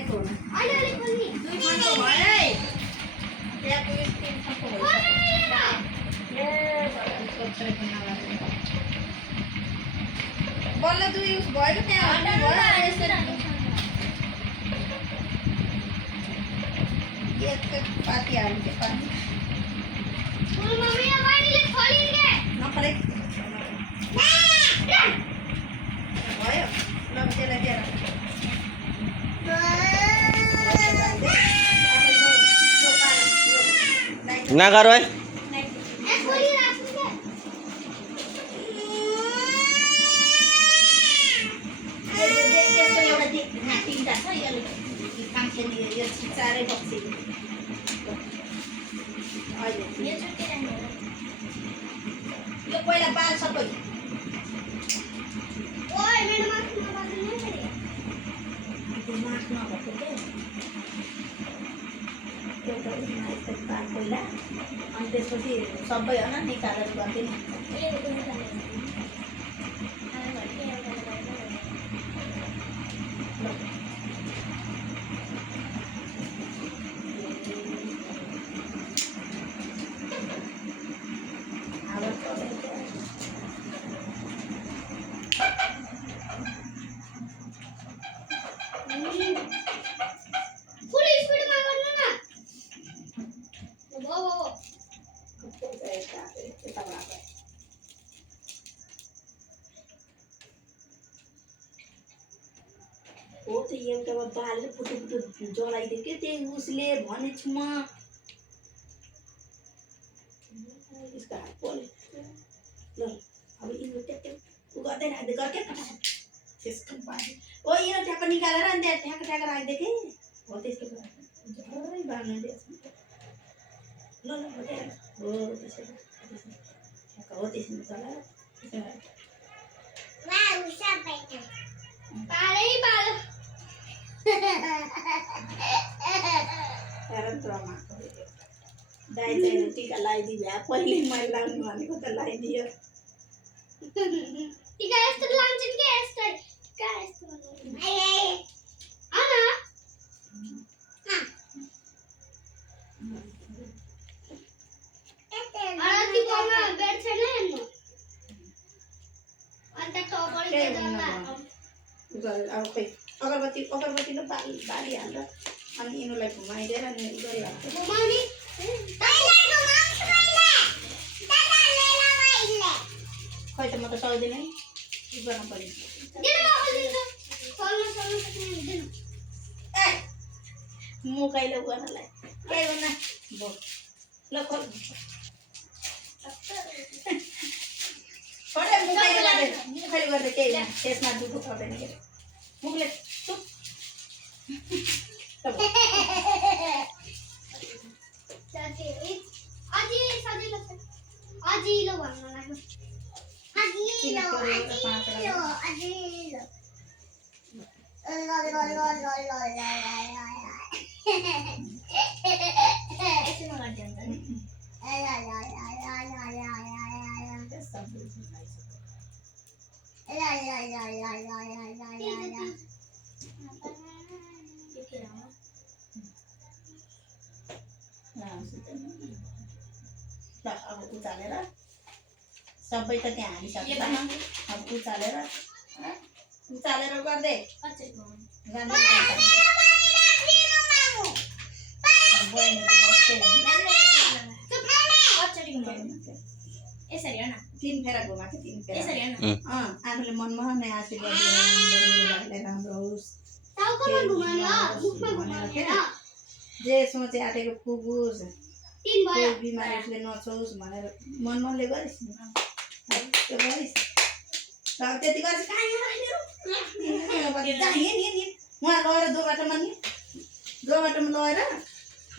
भनेको अलि खोल्ने दुई खानको भयो है त्यहाँको एक तिन खानको भयो ए बल्ल दुई उस भयो त्यहाँ भयो एक पाती हाल्छ पानी फुल मम्मी र बहिनीले खोलिदिए नपरे भयो ल त्यसलाई दिएर नगर है ए खोली राख्नु के यसको एउटा तिनवटा छ यसले कान्छेले यो चारै बक्सी अहिले यो छुट्टी राख्नु यो पहिला पाल सबै ओइ मेरो माथि नबाल्नु नि मास नभएको के एउटा पाल पहिला अनि त्यसपछि सबै होइन निकालेर गर्थेँ नि फुल स्पिडमा गर्नु न हो हो त एउटा बालले पुटु पुटु जलाइदियो के त्यही उसले भनेछु म यसको हात पोल्यो ल अब यिनीहरू ट्याक्कै उ गर्दै राख्दै गर क्या फटाफट त्यसको बाली ओ यिनीहरू ठ्याक्क निकालेर अनि त्यहाँ ठ्याक्क ठ्याक्क राखिदियो कि हो त्यस्तो झरै बाल्नु दिएछ ल ल हो त्यहाँ हो त्यसरी हो त्यसरी चलाएर पारै पालो दाइ चाहिँ टिका लगाइदियो पहिले मैले लाउनु भनेको त लगाइदियो टिका यस्तो लान्छन् के यस्तो टिका यस्तो आना आरती कोमा बेड छैन हेर्नु अन्त टपरी के गर्दा अब खै अगरबत्ती अगरबत्ती ल बालिहाल्छ अनि यिनीहरूलाई घुमाइदिएर अनि गरिहाल्छ घुमाउने खै त म त सक्दिनँ है गर्न पर्यो दिनु म खोल्दिन्छु खोल्न सक्ने दिनु ए मुकाइलो गर्नलाई केही गर्न भो ल खोल छोडे मुखाइलो गर्दै केही होइन त्यसमा दुःख पर्दैन के मुखले चुप अजिलो भन्न लाग्यो अजिलो अब उचालेर सबै त त्यहाँ हालिसक्छ अब उचालेर गर्दै यसरी हो न तीन फेरा घुमाएको तीन फेरा यसरी हो न आफूले मनमा नै आशीर्वाद दिएर राम्रो होस् टाउकोमा घुमाउनु मुखमा घुमाउनु र जे सोचे आँटेको पुगोस् तीन भयो कोही बिमारीले नछोस् भनेर मनले गरिस् नि त्यो गरिस् र त्यति गरेर उहाँ लगेर दो बाटोमा लगेर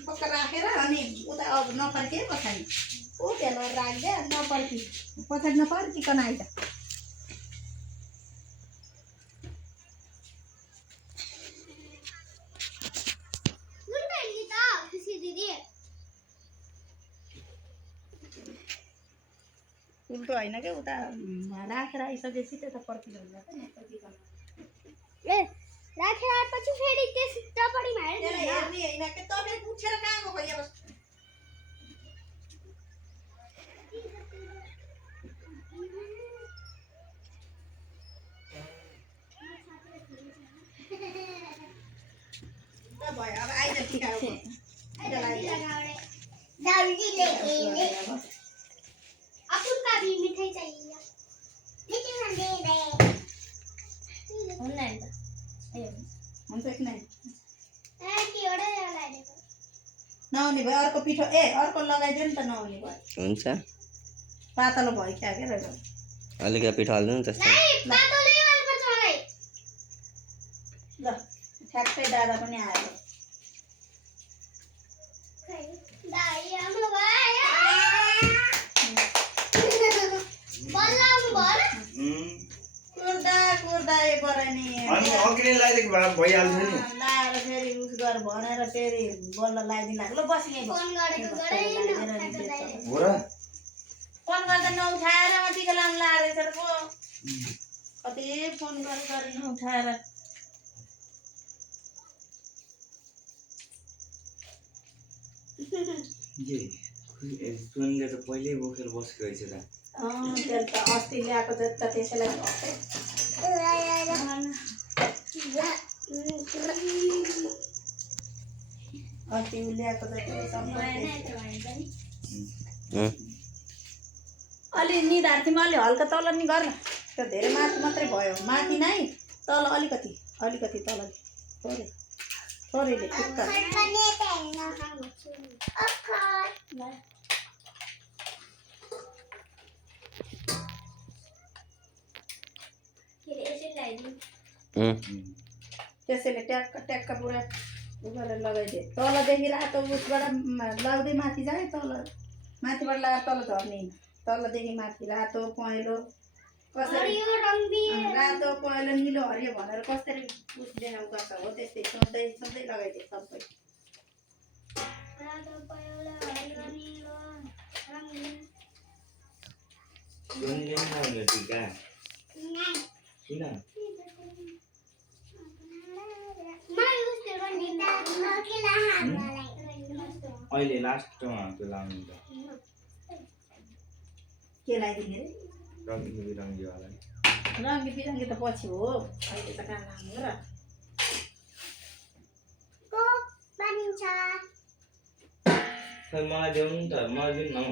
पक्का राखेर अनि उता अब नफर्के पछाडि ऊ त्यहाँ लगेर राख्दै नफर्की पछाडि नफर्किकन आइज उल्टो होइन क्या उता राखेर आइसकेपछि त्यता पर्खिनु हुन्छ राखेर पछि फेरि त्यस टपरीमा त्यसलाई हेर्नु हेर्ने होइन के तपाईँ पुछेर कहाँ गयो खोइ अब त भयो अब आइज टिका दाउजी ले अपुन का भी मिठाई चाहिए लेकिन हम दे दे हुन्छ कि नै के ओडा लगाइदिएको नहुने भयो अर्को पिठो ए अर्को लगाइदियो नि त नहुने भयो हुन्छ पातलो भयो क्या के रहेछ अलिकति पिठो हाल्नु नि त्यस्तो पातलै हाल्नुपर्छ मलाई ल ठ्याक्कै दादा पनि आयो दाइ आउनु भयो बल्ल आउनु भयो कुर्दा कुर्दा ए बरानी अनि अग्रिम लगाइदिएको भए भइहाल्छ नि लाएर फेरि उस गर भनेर फेरि बल्ल लगाइदिनु लाग्यो ल बस यहीँ बस। फोन गरेको गरै हो र फोन गर्दा नउठाएर म टिका लाउनु लाएर त पो कति फोन गरेर नउठाएर सुनले त पहिल्यै बोकेर बसेको रहेछ त त्यसले त अस्ति ल्याएको त त्यसैलाई भक्कै अस्ति उ ल्याएको त अलि निधार्थीमा अलि हल्का तल नि गर्न त्यो धेरै माथि मात्रै भयो माथि नै तल अलिकति अलिकति तल थोरै थोरैले ठिक्क त्यसैले ट्याक्क ट्याक्क पुरा उ गरेर लगाइदिए तलदेखि रातो उसबाट लगाउँदै माथि जाने तल माथिबाट लगाएर तल झर्ने तलदेखि माथि रातो पहेँलो कसरी रातो पहेँलो निलो हरियो भनेर कसरी उस देखाउ गर्छ हो त्यस्तै सधैँ सधैँ लगाइदिए सबै सुनले पनि लाउने टिका किन अहिले लास्टमा त्यो लाउने त के लगाइदिने रे रङ्गी बिरङ्गीवाला रङ्गी बिरङ्गी त पछि हो अहिले त कहाँ लाउने र खै मलाई देऊ नि त मलाई दिनु न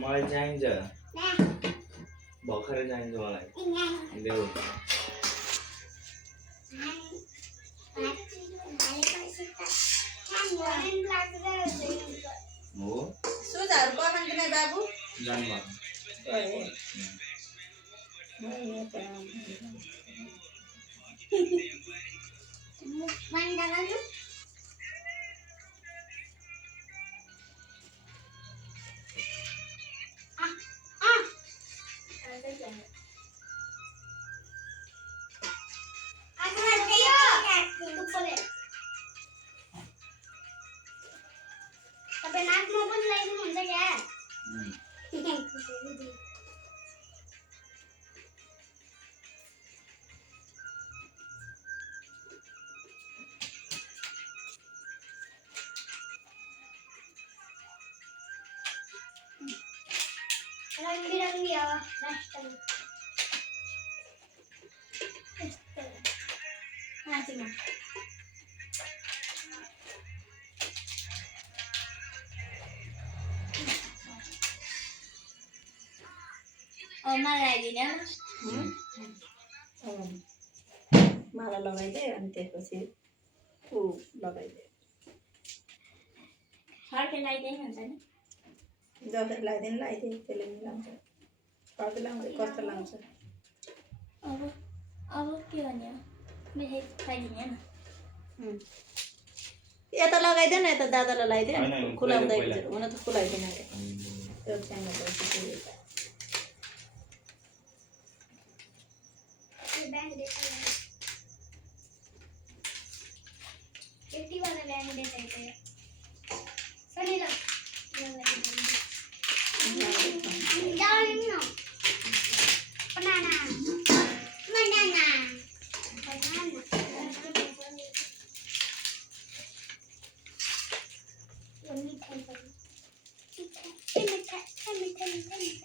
मलाई चाहिन्छ भर्खरै चाहिन्छ मलाई देऊ हो सुजहरू पकाउनु कि नै बाबु जानुभएको तपाईँ नाकमा पनि लगाइदिनुहुन्छ क्या रङ-बिरङ्गी हो लास्टमा माथिमा लगाइदिने माला लगाइदिए अनि त्यसपछि ऊ लगाइदिए फर्के लगाइदिनु हुन्छ नि जसरी लगाइदिए लगाइदिए त्यसले मिलाउँछ फर्के लगाउँदै कस्तो लाउँछ अब के गर्ने मिठाई खाइदिने न यता लगाइदियो न यता दादालाई लगाइदियो होइन, खुलाउँदै पहिला। हुन त खुलाइदिएन अरे त्यो सानो भएपछि बैंक देता है एट्टी वाला बैंक देता है सनी लो जाओ ना मिठाई मिठाई मिठाई मिठाई मिठाई मिठाई